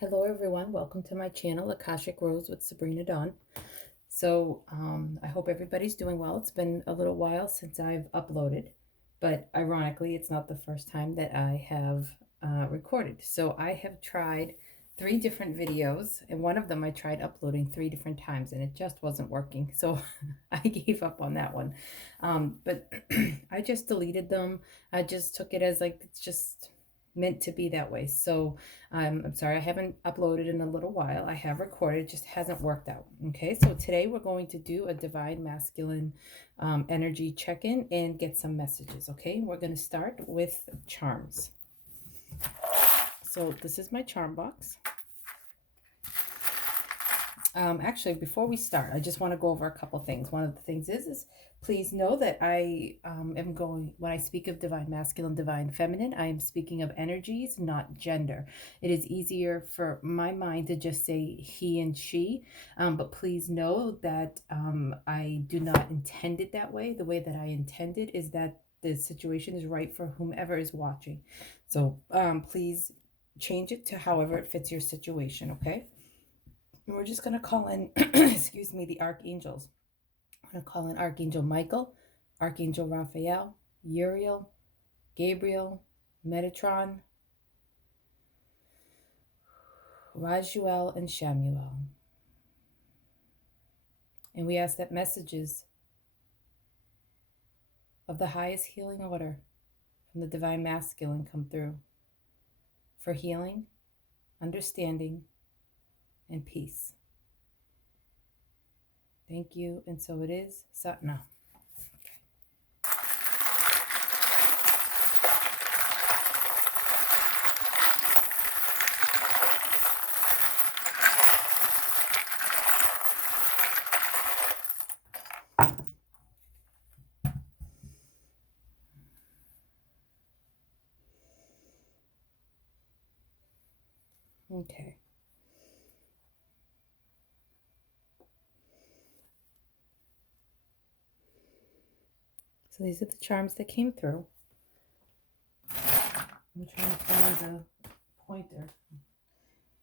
Hello everyone, welcome to my channel, Akashic Rose with Sabrina Dawn. So I hope everybody's doing well. It's been a little while since I've uploaded, but ironically it's not the first time that I have recorded. So I have tried 3 different videos, and one of them I tried uploading 3 different times and it just wasn't working. So I gave up on that one. But I just deleted them. I just took it as like, it's just meant to be that way. So I'm sorry, I haven't uploaded in a little while. I have recorded, it just hasn't worked out. Okay, so today we're going to do a divine masculine energy check-in and get some messages. Okay, we're going to start with charms. So this is my charm box. Actually, before we start, I just want to go over a couple things. One of the things is please know that I am going, when I speak of divine masculine, divine feminine, I am speaking of energies, not gender. It is easier for my mind to just say he and she, but please know that I do not intend it that way. The way that I intend it is that the situation is right for whomever is watching. So please change it to however it fits your situation, okay? And we're just going to call in, excuse me, the archangels. I'm going to call in Archangel Michael, Archangel Raphael, Uriel, Gabriel, Metatron, Rajuel, and Shamuel. And we ask that messages of the highest healing order from the divine masculine come through for healing, understanding, and peace. Thank you, and so it is. Satnam. Okay. So these are the charms that came through. I'm trying to find the pointer.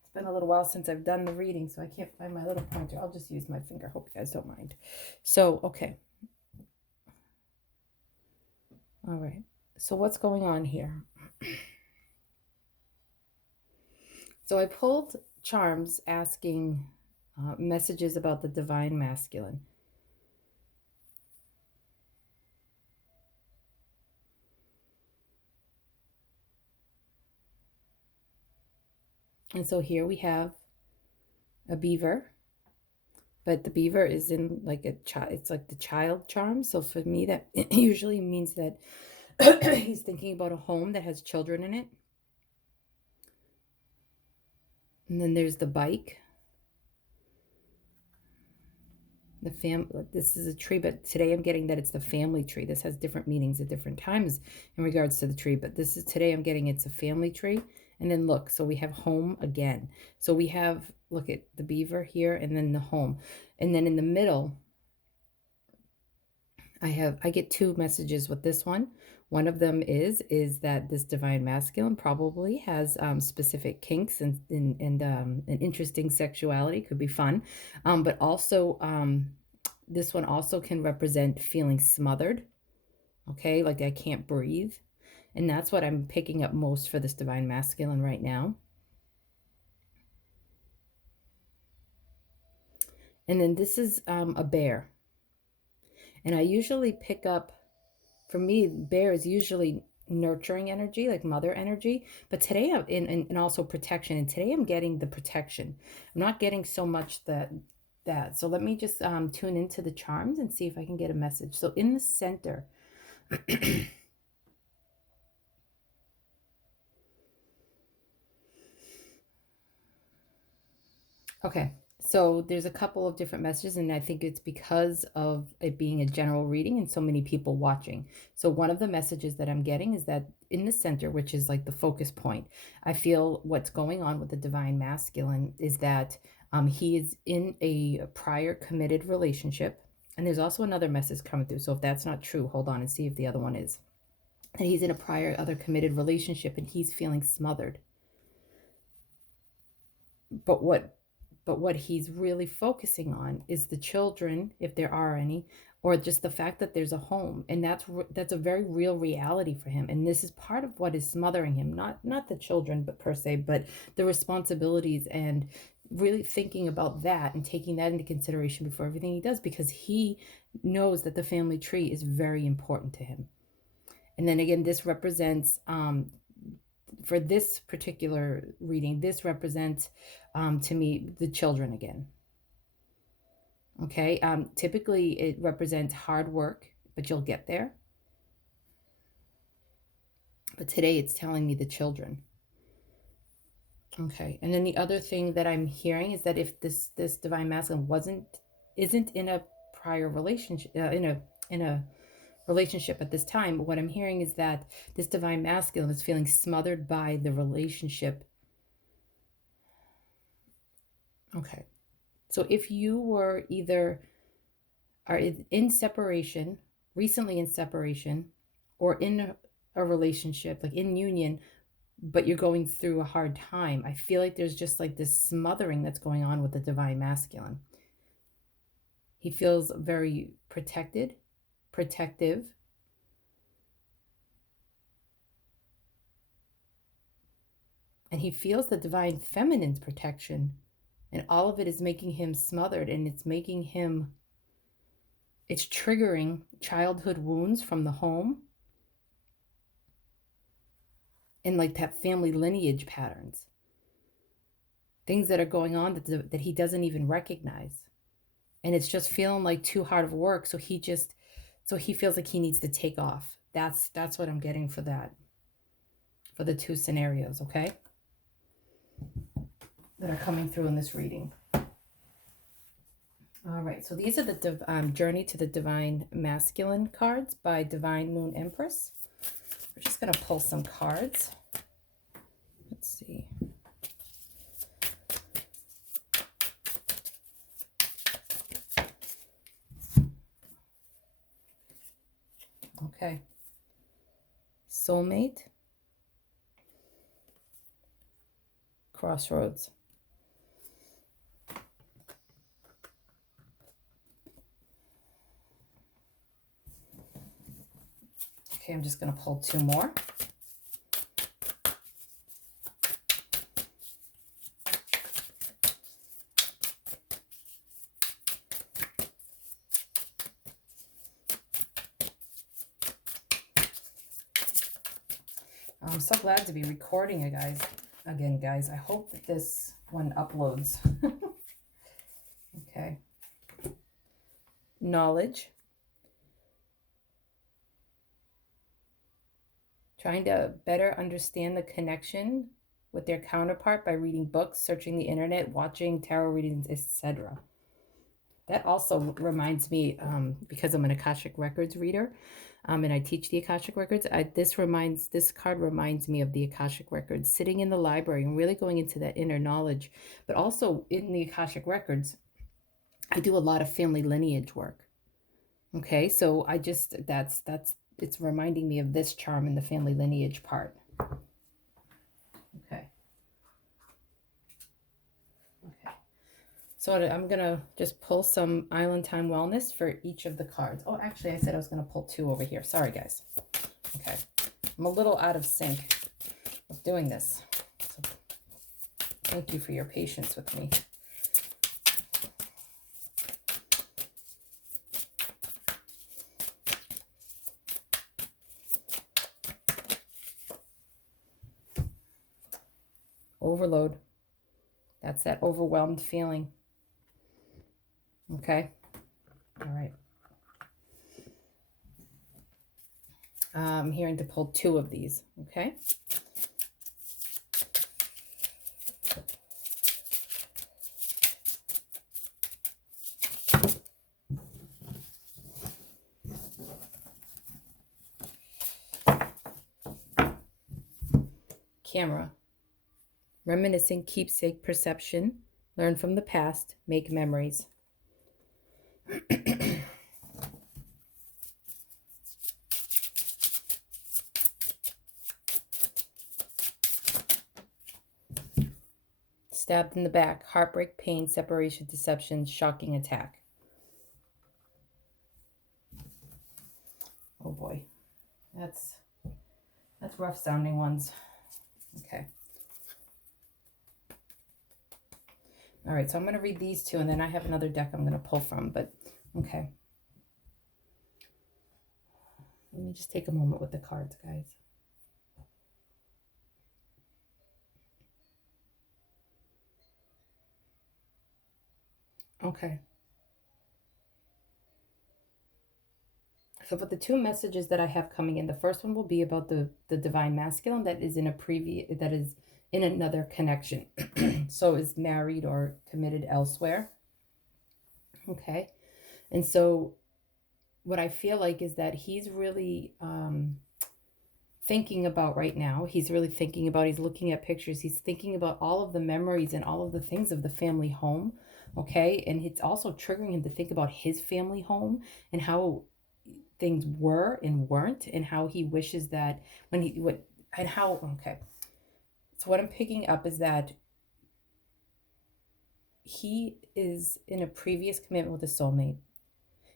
It's been a little while since I've done the reading, so I can't find my little pointer. I'll just use my finger. Hope you guys don't mind. So, okay. All right. So what's going on here? So I pulled charms asking messages about the divine masculine. And so here we have a beaver, but the beaver is in like a child. It's like the child charm. So for me, that usually means that he's thinking about a home that has children in it. And then there's the bike. This is a tree, but today I'm getting that it's the family tree. This has different meanings at different times in regards to the tree, but this is today I'm getting it's a family tree. And then look, so we have home again. So we have, look at the beaver here and then the home. And then in the middle, I get 2 messages with this one. One of them is that this divine masculine probably has specific kinks and an interesting sexuality. Could be fun, but also this one also can represent feeling smothered. Okay, like I can't breathe, and that's what I'm picking up most for this divine masculine right now. And then this is a bear, and I usually pick up. For me, bear is usually nurturing energy, like mother energy. But today, and also protection. And today, I'm getting the protection. I'm not getting so much that. So let me just tune into the charms and see if I can get a message. So in the center. Okay. So there's a couple of different messages, and I think it's because of it being a general reading and so many people watching. So one of the messages that I'm getting is that in the center, which is like the focus point, I feel what's going on with the divine masculine is that he is in a prior committed relationship. And there's also another message coming through. So if that's not true, hold on and see if the other one is. And he's in a prior other committed relationship and he's feeling smothered. but what he's really focusing on is the children, if there are any, or just the fact that there's a home, and that's a very real reality for him. And this is part of what is smothering him, not the children, but per se, but the responsibilities, and really thinking about that and taking that into consideration before everything he does, because he knows that the family tree is very important to him. And then again, this represents for this particular reading, this represents to me the children again. Okay, typically it represents hard work, but you'll get there. But today it's telling me the children. Okay, and then the other thing that I'm hearing is that if this divine masculine isn't in a prior relationship, in a relationship at this time, what I'm hearing is that this divine masculine is feeling smothered by the relationship. Okay, so if you were are in separation, recently in separation, or in a relationship, like in union, but you're going through a hard time, I feel like there's just like this smothering that's going on with the divine masculine. He feels very protective, and he feels the divine feminine's protection, and all of it is making him smothered, and it's triggering childhood wounds from the home, and like that family lineage patterns, things that are going on that he doesn't even recognize, and it's just feeling like too hard of work, so he feels like he needs to take off. That's what I'm getting for the two scenarios, okay, that are coming through in this reading. All right, so these are the Journey to the Divine Masculine cards by Divine Moon Empress. We're just going to pull some cards. Let's see. Okay. Soulmate. Crossroads. Okay, I'm just going to pull two more. I'm so glad to be recording it, guys. I hope that this one uploads. Okay. Knowledge. Trying to better understand the connection with their counterpart by reading books, searching the internet, watching tarot readings, etc. That also reminds me, because I'm an Akashic Records reader, and I teach the Akashic Records, this card reminds me of the Akashic Records, sitting in the library and really going into that inner knowledge. But also in the Akashic Records, I do a lot of family lineage work. Okay, so it's reminding me of this charm in the family lineage part. Okay. So I'm going to just pull some Island Time Wellness for each of the cards. Oh, actually, I said I was going to pull two over here. Sorry, guys. Okay. I'm a little out of sync with doing this. So thank you for your patience with me. Overload. That's that overwhelmed feeling. Okay. All right. I'm hearing to pull two of these. Okay. Camera. Reminiscing, keepsake perception. Learn from the past. Make memories. stabbed in the back, heartbreak, pain, separation, deception, shocking attack. Oh boy, that's rough sounding ones. Okay. All right, so I'm going to read these two, and then I have another deck I'm going to pull from, but okay. Let me just take a moment with the cards, guys. Okay. So for the two messages that I have coming in, the first one will be about the divine masculine that is in another connection. So is married or committed elsewhere. Okay. And so what I feel like is that he's really thinking about right now. He's really thinking about, he's looking at pictures. He's thinking about all of the memories and all of the things of the family home. Okay. And it's also triggering him to think about his family home and how things were and weren't, and how he wishes that when he what and how okay. So what I'm picking up is that he is in a previous commitment with a soulmate,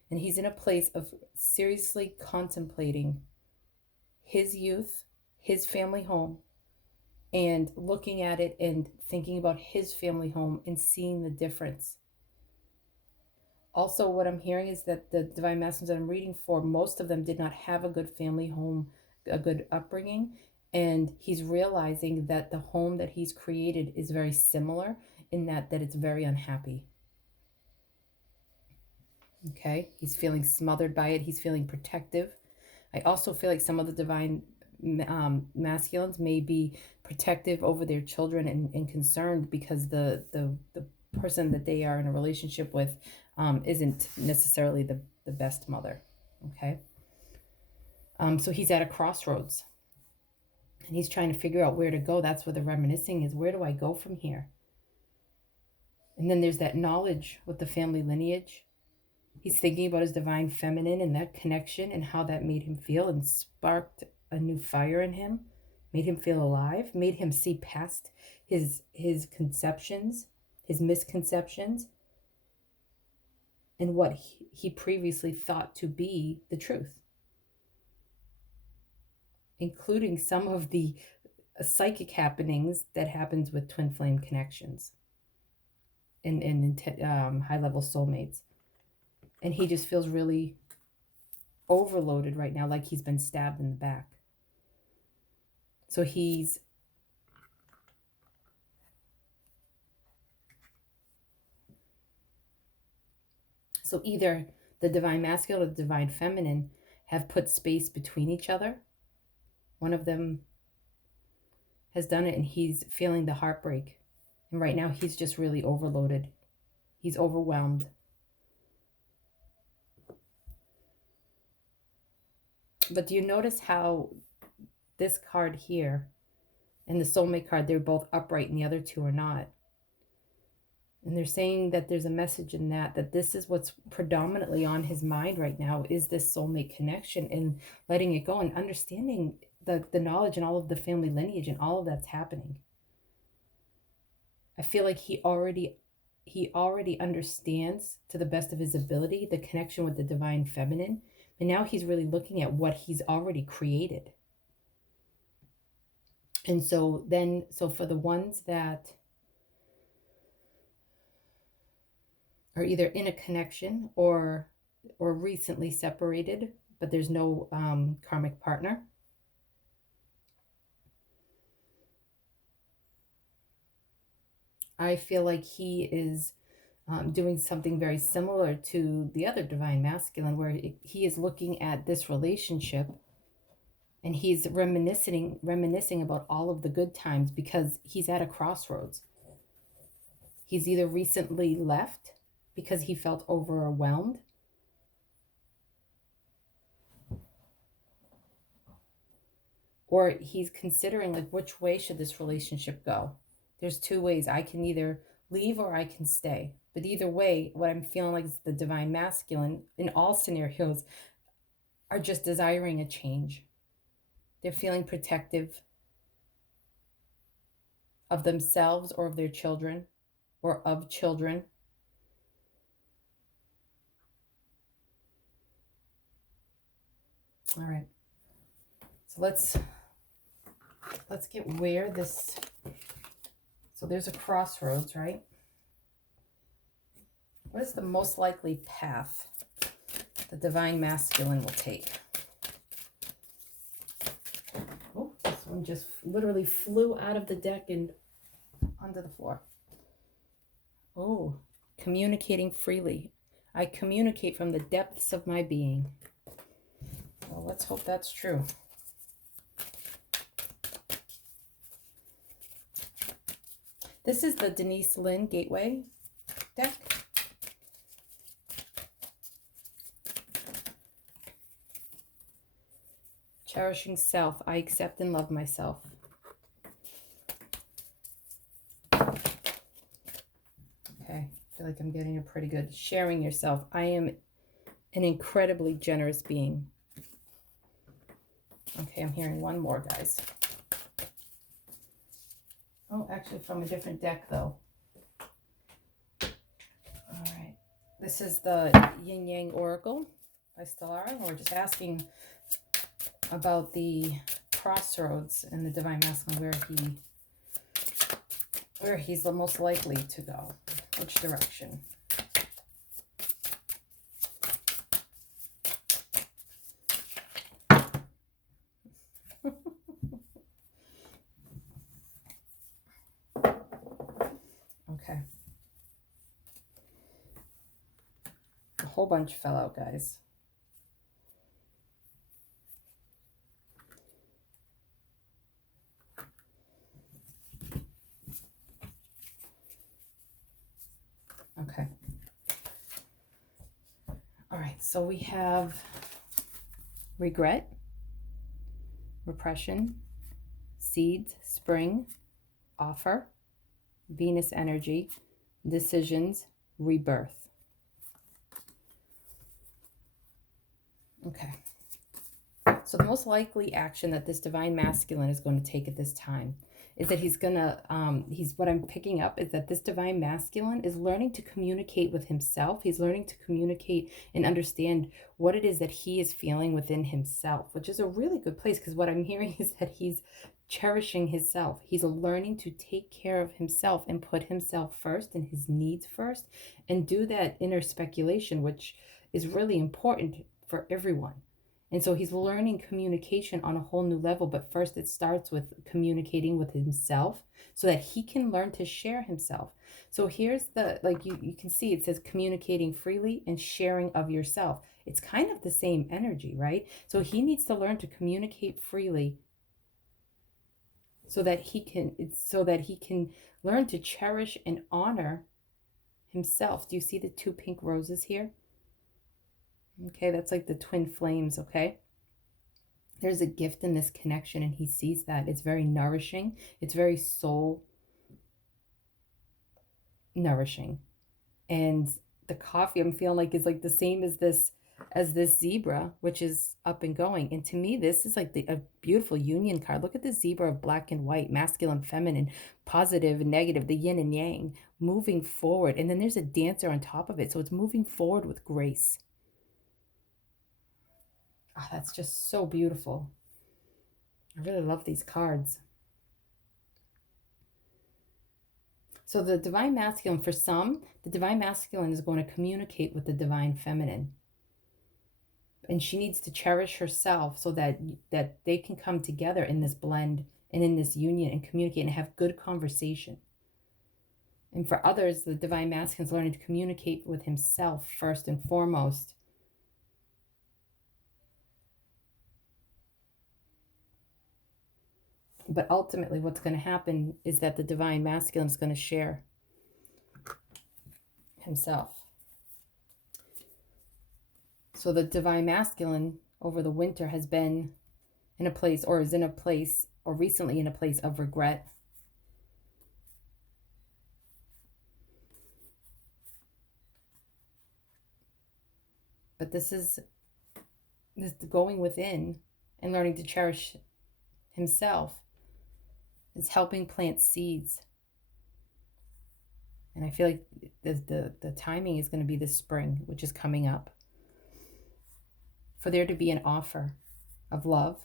and he's in a place of seriously contemplating his youth, his family home, and looking at it and thinking about his family home and seeing the difference. Also, what I'm hearing is that the divine masters that I'm reading for, most of them did not have a good family home, a good upbringing. And he's realizing that the home that he's created is very similar in that it's very unhappy. Okay, he's feeling smothered by it. He's feeling protective. I also feel like some of the divine masculines may be protective over their children and concerned because the person that they are in a relationship with isn't necessarily the best mother. Okay. So he's at a crossroads and he's trying to figure out where to go. That's where the reminiscing is. Where do I go from here? And then there's that knowledge with the family lineage. He's thinking about his divine feminine and that connection and how that made him feel and sparked a new fire in him, made him feel alive, made him see past his conceptions, his misconceptions, and what he previously thought to be the truth, including some of the psychic happenings that happens with twin flame connections and high-level soulmates. And he just feels really overloaded right now, like he's been stabbed in the back. So either the divine masculine or the divine feminine have put space between each other. One of them has done it and he's feeling the heartbreak. And right now he's just really overloaded. He's overwhelmed. But do you notice how this card here and the soulmate card, they're both upright and the other two are not? And they're saying that there's a message in that this is what's predominantly on his mind right now, is this soulmate connection and letting it go and understanding the knowledge and all of the family lineage and all of that's happening. I feel like he already understands to the best of his ability the connection with the divine feminine. And now he's really looking at what he's already created. And so for the ones that are either in a connection or recently separated, but there's no karmic partner, I feel like he is doing something very similar to the other divine masculine, where he is looking at this relationship and he's reminiscing about all of the good times because he's at a crossroads. He's either recently left because he felt overwhelmed, or he's considering like, which way should this relationship go? There's two ways. I can either leave or I can stay. But either way, what I'm feeling like is the divine masculine in all scenarios are just desiring a change. They're feeling protective of themselves or of their children or of children. All right. So let's get where this, so there's a crossroads, right? What is the most likely path the divine masculine will take? Oh, this one just literally flew out of the deck and onto the floor. Oh, communicating freely. I communicate from the depths of my being. Well, let's hope that's true. This is the Denise Lynn Gateway deck. Cherishing self. I accept and love myself. Okay. I feel like I'm getting a pretty good. Sharing yourself. I am an incredibly generous being. Okay, I'm hearing one more, guys. Oh, actually from a different deck, though. All right. This is the Yin Yang Oracle by Stellara. We're just asking about the crossroads in the Divine Masculine, where he's the most likely to go, which direction. Okay. A whole bunch fell out, guys. Okay. All right, so we have regret, repression, seeds, spring, offer, Venus energy, decisions, rebirth. Okay. So the most likely action that this divine masculine is going to take at this time is that he's what I'm picking up is that this divine masculine is learning to communicate with himself. He's learning to communicate and understand what it is that he is feeling within himself, which is a really good place, because what I'm hearing is that he's cherishing himself. He's learning to take care of himself and put himself first and his needs first, and do that inner speculation, which is really important for everyone. And so he's learning communication on a whole new level. But first it starts with communicating with himself so that he can learn to share himself. So here's the, like you can see it says communicating freely and sharing of yourself. It's kind of the same energy, right? So he needs to learn to communicate freely so that he can learn to cherish and honor himself. Do you see the two pink roses here? Okay, that's like the twin flames, okay? There's a gift in this connection, and he sees that. It's very nourishing. It's very soul nourishing. And the coffee, I'm feeling like, is like the same as this zebra, which is up and going. And to me, this is like a beautiful union card. Look at the zebra of black and white, masculine, feminine, positive and negative, the yin and yang, moving forward. And then there's a dancer on top of it. So it's moving forward with grace. Oh, that's just so beautiful. I really love these cards. So the divine masculine, for some, the divine masculine is going to communicate with the divine feminine. And she needs to cherish herself so that they can come together in this blend and in this union and communicate and have good conversation. And for others, the divine masculine is learning to communicate with himself first and foremost. But ultimately, what's going to happen is that the divine masculine is going to share himself. So the divine masculine over the winter has been in a place, or is in a place, or recently in a place of regret. But this going within and learning to cherish himself It's helping plant seeds. And I feel like the timing is going to be this spring, which is coming up, for there to be an offer of love.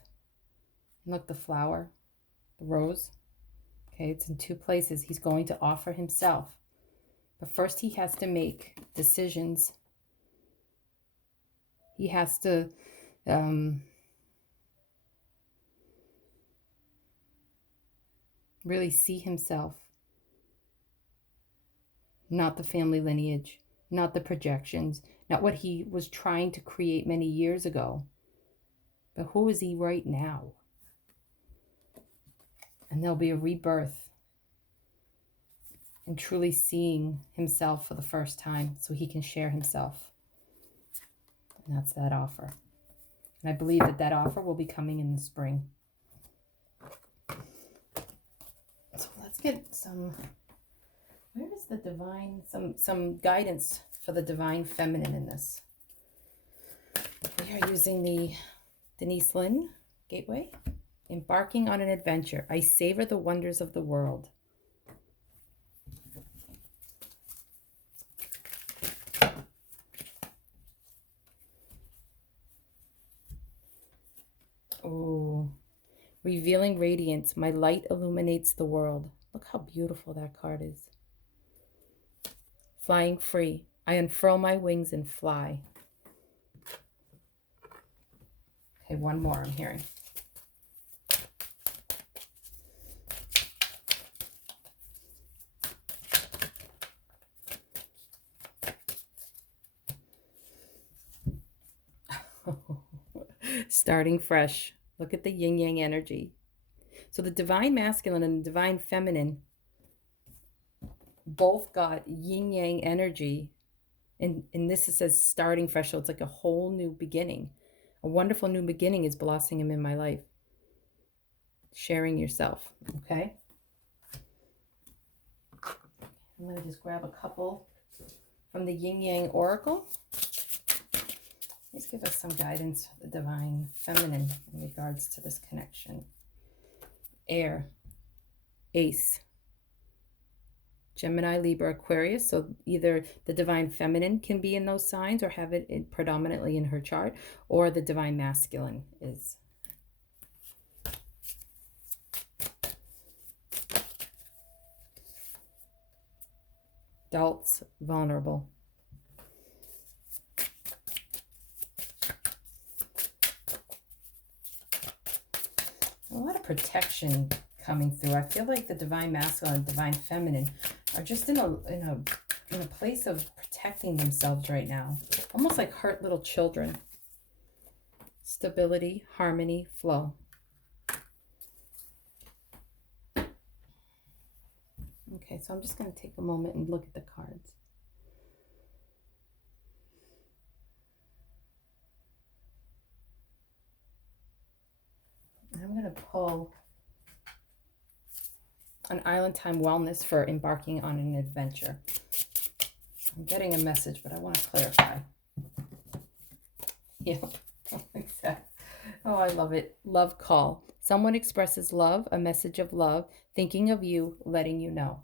And look, the flower, the rose. Okay, it's in two places. He's going to offer himself. But first he has to make decisions. He has to really see himself, not the family lineage, not the projections, not what he was trying to create many years ago, but who is he right now? And there'll be a rebirth and truly seeing himself for the first time so he can share himself. And that's that offer. And I believe that that offer will be coming in the spring. So let's get where is the divine, some guidance for the divine feminine in this. We are using the Denise Lynn Gateway. Embarking on an adventure. I savor the wonders of the world. Oh, revealing radiance. My light illuminates the world. Look how beautiful that card is. Flying free. I unfurl my wings and fly. Okay, one more I'm hearing. Starting fresh. Look at the yin yang energy. So the divine masculine and the divine feminine both got yin yang energy. And this, it says starting fresh. So it's like a whole new beginning. A wonderful new beginning is blossoming in my life. Sharing yourself. Okay. I'm going to just grab a couple from the Yin Yang Oracle. Please give us some guidance for the divine feminine in regards to this connection. Air, Ace, Gemini, Libra, Aquarius. So either the divine feminine can be in those signs or have it predominantly in her chart, or the divine masculine is. Adults, vulnerable. A lot of protection coming through. I feel like the divine masculine and divine feminine are just in a place of protecting themselves right now. Almost like hurt little children. Stability, harmony, flow. Okay, so I'm just going to take a moment and look at the cards. I'm going to pull an Island Time Wellness for embarking on an adventure. I'm getting a message, but I want to clarify. Yep, exactly. Oh, I love it. Love call. Someone expresses love, a message of love, thinking of you, letting you know.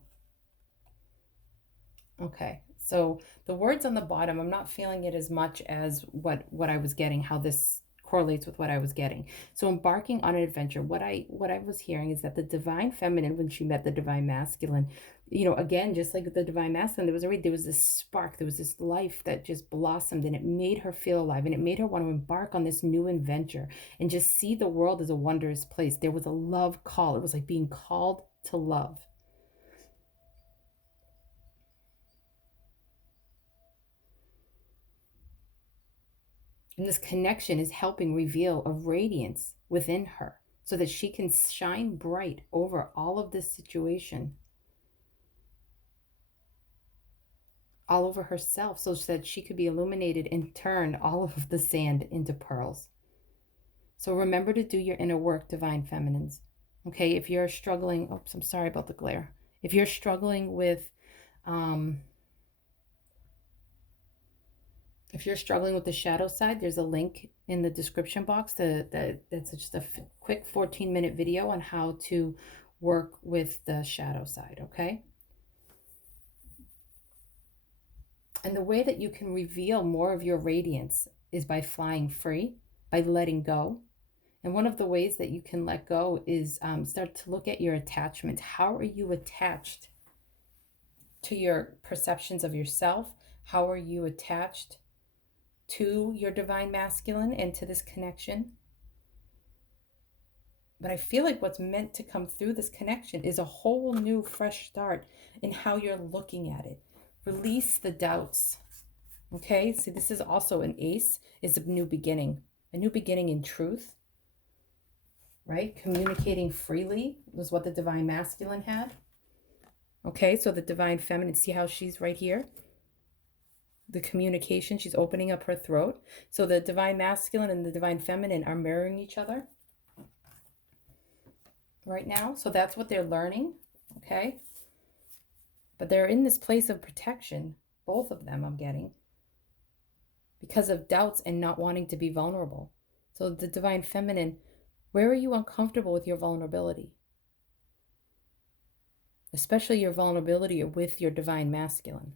Okay, so the words on the bottom, I'm not feeling it as much as what I was getting, how this correlates with what I was getting. So embarking on an adventure, what I was hearing is that the divine feminine, when she met the divine masculine, again, just like the divine masculine, there was this spark, there was this life that just blossomed, and it made her feel alive, and it made her want to embark on this new adventure and just see the world as a wondrous place. There was a love call. It was like being called to love. And this connection is helping reveal a radiance within her so that she can shine bright over all of this situation, all over herself, so that she could be illuminated and turn all of the sand into pearls. So remember to do your inner work, divine feminines. Okay, if you're struggling, oops, I'm sorry about the glare. If you're struggling with the shadow side, there's a link in the description box that's just a quick 14-minute video on how to work with the shadow side, okay? And the way that you can reveal more of your radiance is by flying free, by letting go. And one of the ways that you can let go is start to look at your attachments. How are you attached to your perceptions of yourself? How are you attached to your divine masculine and to this connection? But I feel like what's meant to come through this connection is a whole new, fresh start in how you're looking at it. Release the doubts. Okay, so this is also an ace, is a new beginning in truth, right? Communicating freely was what the divine masculine had. Okay, so the divine feminine, see how she's right here? The communication, she's opening up her throat. So the divine masculine and the divine feminine are mirroring each other right now. So that's what they're learning, okay? But they're in this place of protection, both of them I'm getting, because of doubts and not wanting to be vulnerable. So the divine feminine, where are you uncomfortable with your vulnerability? Especially your vulnerability with your divine masculine.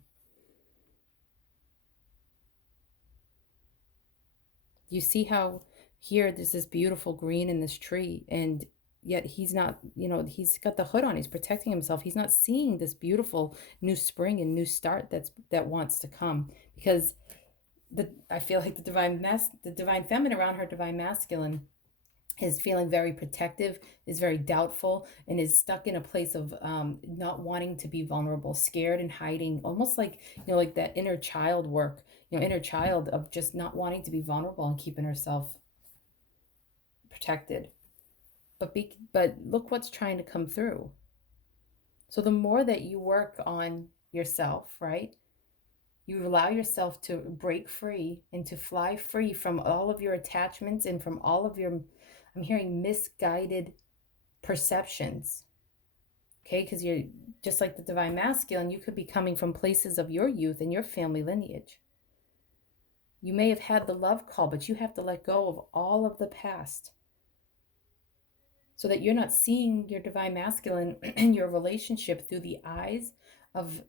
You see how here there's this beautiful green in this tree, and yet he's not, he's got the hood on, he's protecting himself. He's not seeing this beautiful new spring and new start that wants to come, because I feel like the divine feminine around her divine masculine is feeling very protective, is very doubtful, and is stuck in a place of not wanting to be vulnerable, scared and hiding, almost like, like that inner child work, inner child of just not wanting to be vulnerable and keeping herself protected. But look what's trying to come through. So the more that you work on yourself, right? You allow yourself to break free and to fly free from all of your attachments and from all of your, I'm hearing, misguided perceptions. Okay, because you're just like the divine masculine, you could be coming from places of your youth and your family lineage. You may have had the love call, but you have to let go of all of the past so that you're not seeing your divine masculine and your relationship through the eyes of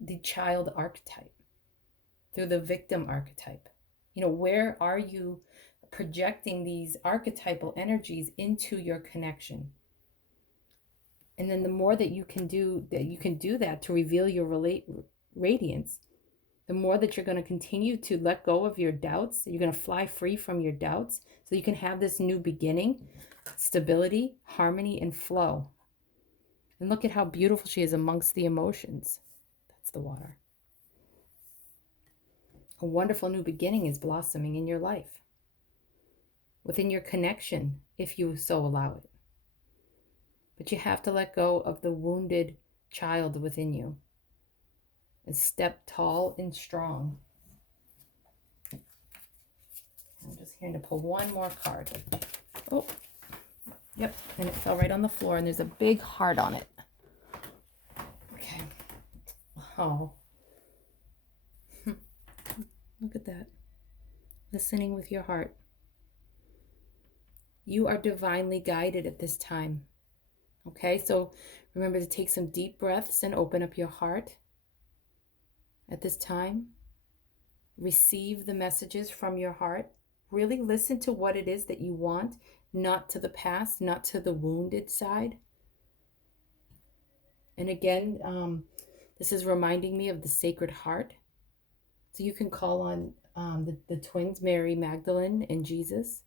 the child archetype, through the victim archetype. Where are you projecting these archetypal energies into your connection? And then the more that you can do that to reveal your radiance, the more that you're going to continue to let go of your doubts. You're going to fly free from your doubts so you can have this new beginning, stability, harmony, and flow. And look at how beautiful she is amongst the emotions. That's the water. A wonderful new beginning is blossoming in your life, within your connection, if you so allow it. But you have to let go of the wounded child within you and step tall and strong. I'm just going to pull one more card. Oh, yep, and it fell right on the floor, and there's a big heart on it. Okay. Oh. Look at that. Listening with your heart. You are divinely guided at this time. Okay, so remember to take some deep breaths and open up your heart at this time. Receive the messages from your heart. Really listen to what it is that you want, not to the past, not to the wounded side. And again, this is reminding me of the Sacred Heart. So you can call on the twins, Mary Magdalene and Jesus,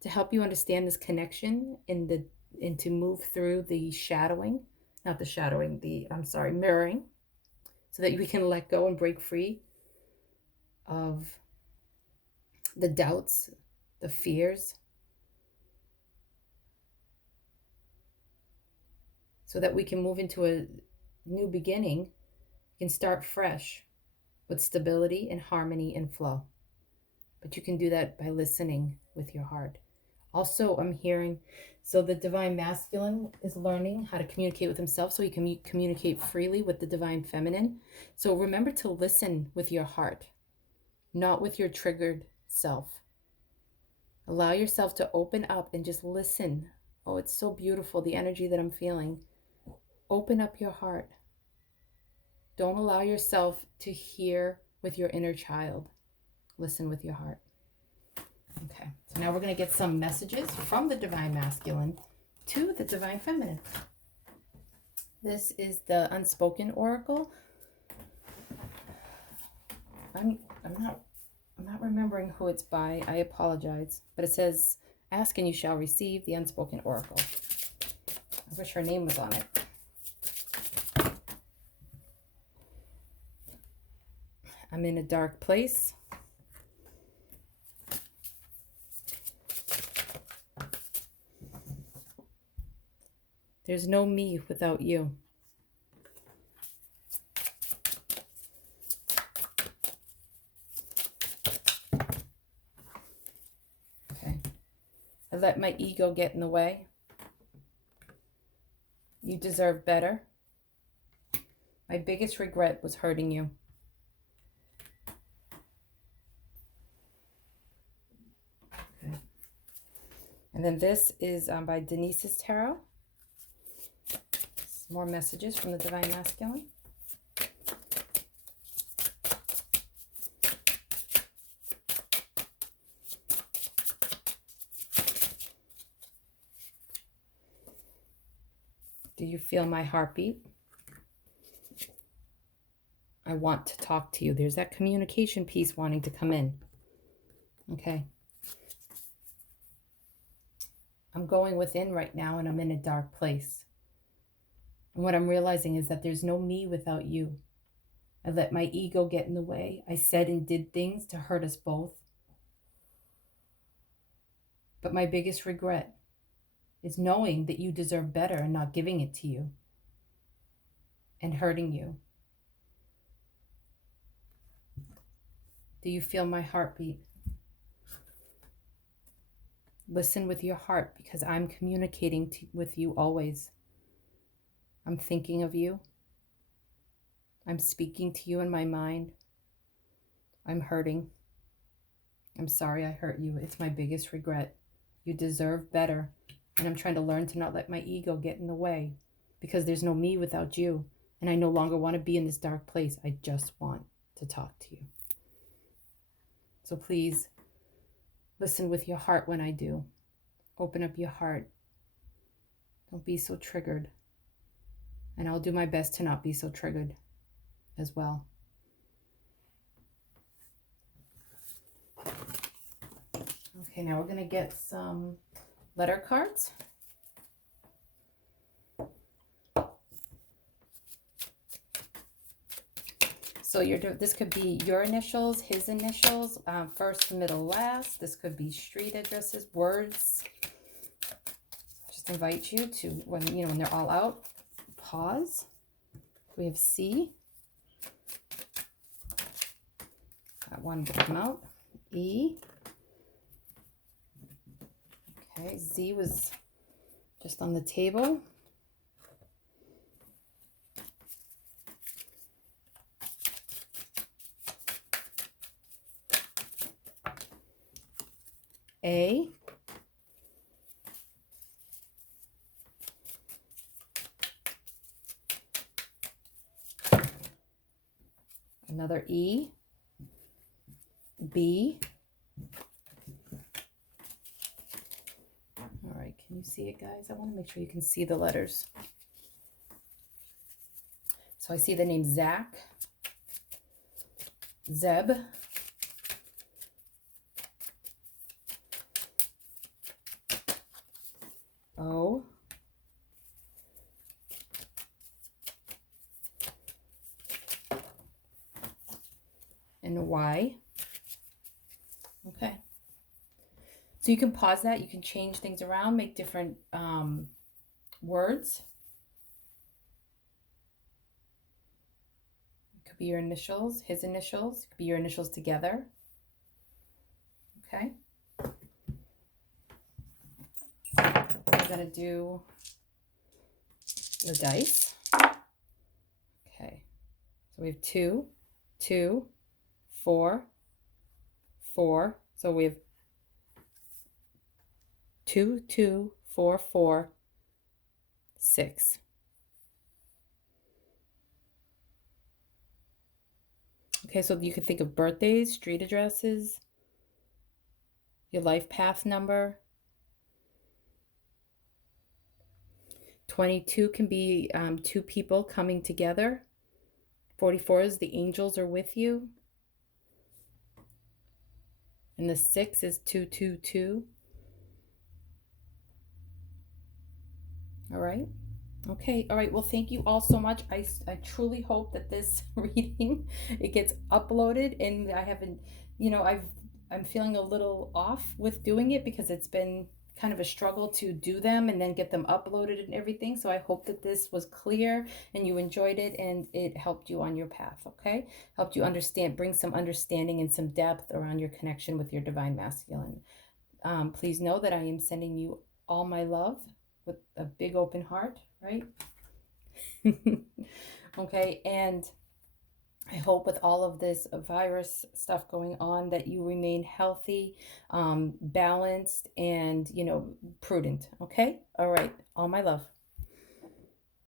to help you understand this connection and to move through the mirroring, so that we can let go and break free of the doubts, the fears, so that we can move into a new beginning. You can start fresh with stability and harmony and flow. But you can do that by listening with your heart. Also, I'm hearing, so the divine masculine is learning how to communicate with himself so he can communicate freely with the divine feminine. So remember to listen with your heart, not with your triggered self. Allow yourself to open up and just listen Oh, it's so beautiful, the energy that I'm feeling. Open up your heart. Don't allow yourself to hear with your inner child. Listen with your heart. Okay, so now we're going to get some messages from the Divine Masculine to the Divine Feminine. This is the Unspoken Oracle. I'm not remembering who it's by. I apologize. But it says, ask and you shall receive, the Unspoken Oracle. I wish her name was on it. I'm in a dark place. There's no me without you. Okay. I let my ego get in the way. You deserve better. My biggest regret was hurting you. Okay. And then this is by Denise's Tarot. More messages from the Divine Masculine. Do you feel my heartbeat? I want to talk to you. There's that communication piece wanting to come in. Okay. I'm going within right now and I'm in a dark place. And what I'm realizing is that there's no me without you. I let my ego get in the way. I said and did things to hurt us both. But my biggest regret is knowing that you deserve better and not giving it to you and hurting you. Do you feel my heartbeat? Listen with your heart because I'm communicating with you always. I'm thinking of you. I'm speaking to you in my mind. I'm hurting. I'm sorry I hurt you. It's my biggest regret. You deserve better. And I'm trying to learn to not let my ego get in the way because there's no me without you. And I no longer want to be in this dark place. I just want to talk to you. So please listen with your heart when I do. Open up your heart. Don't be so triggered. And I'll do my best to not be so triggered as well. Okay, now we're going to get some letter cards. So this could be your initials, his initials, first, middle, last. This could be street addresses, words. Just invite you to, when they're all out, pause. We have C. That one to come out. E. Okay, Z was just on the table. A. Another E. B. All right, can you see it, guys? I want to make sure you can see the letters. So I see the name Zach, Zeb, O, and Y. Okay. So you can pause that. You can change things around, make different words. It could be your initials, his initials. It could be your initials together. Okay. We're going to do your dice. Okay. So we have 2, 2, 4, 4. So we have 2, 2, 446. Okay, so you can think of birthdays, street addresses, your life path number. 22 can be two people coming together. 44 is the angels are with you. And the 6 is 222. All right. Okay. All right. Well, thank you all so much. I truly hope that this reading it gets uploaded, and I haven't, I'm feeling a little off with doing it because it's been kind of a struggle to do them and then get them uploaded and everything. So I hope that this was clear and you enjoyed it and it helped you on your path. Okay. Helped you understand, bring some understanding and some depth around your connection with your divine masculine. Please know that I am sending you all my love with a big open heart, right? Okay, and I hope with all of this virus stuff going on that you remain healthy, balanced, and prudent. Okay, all right, all my love.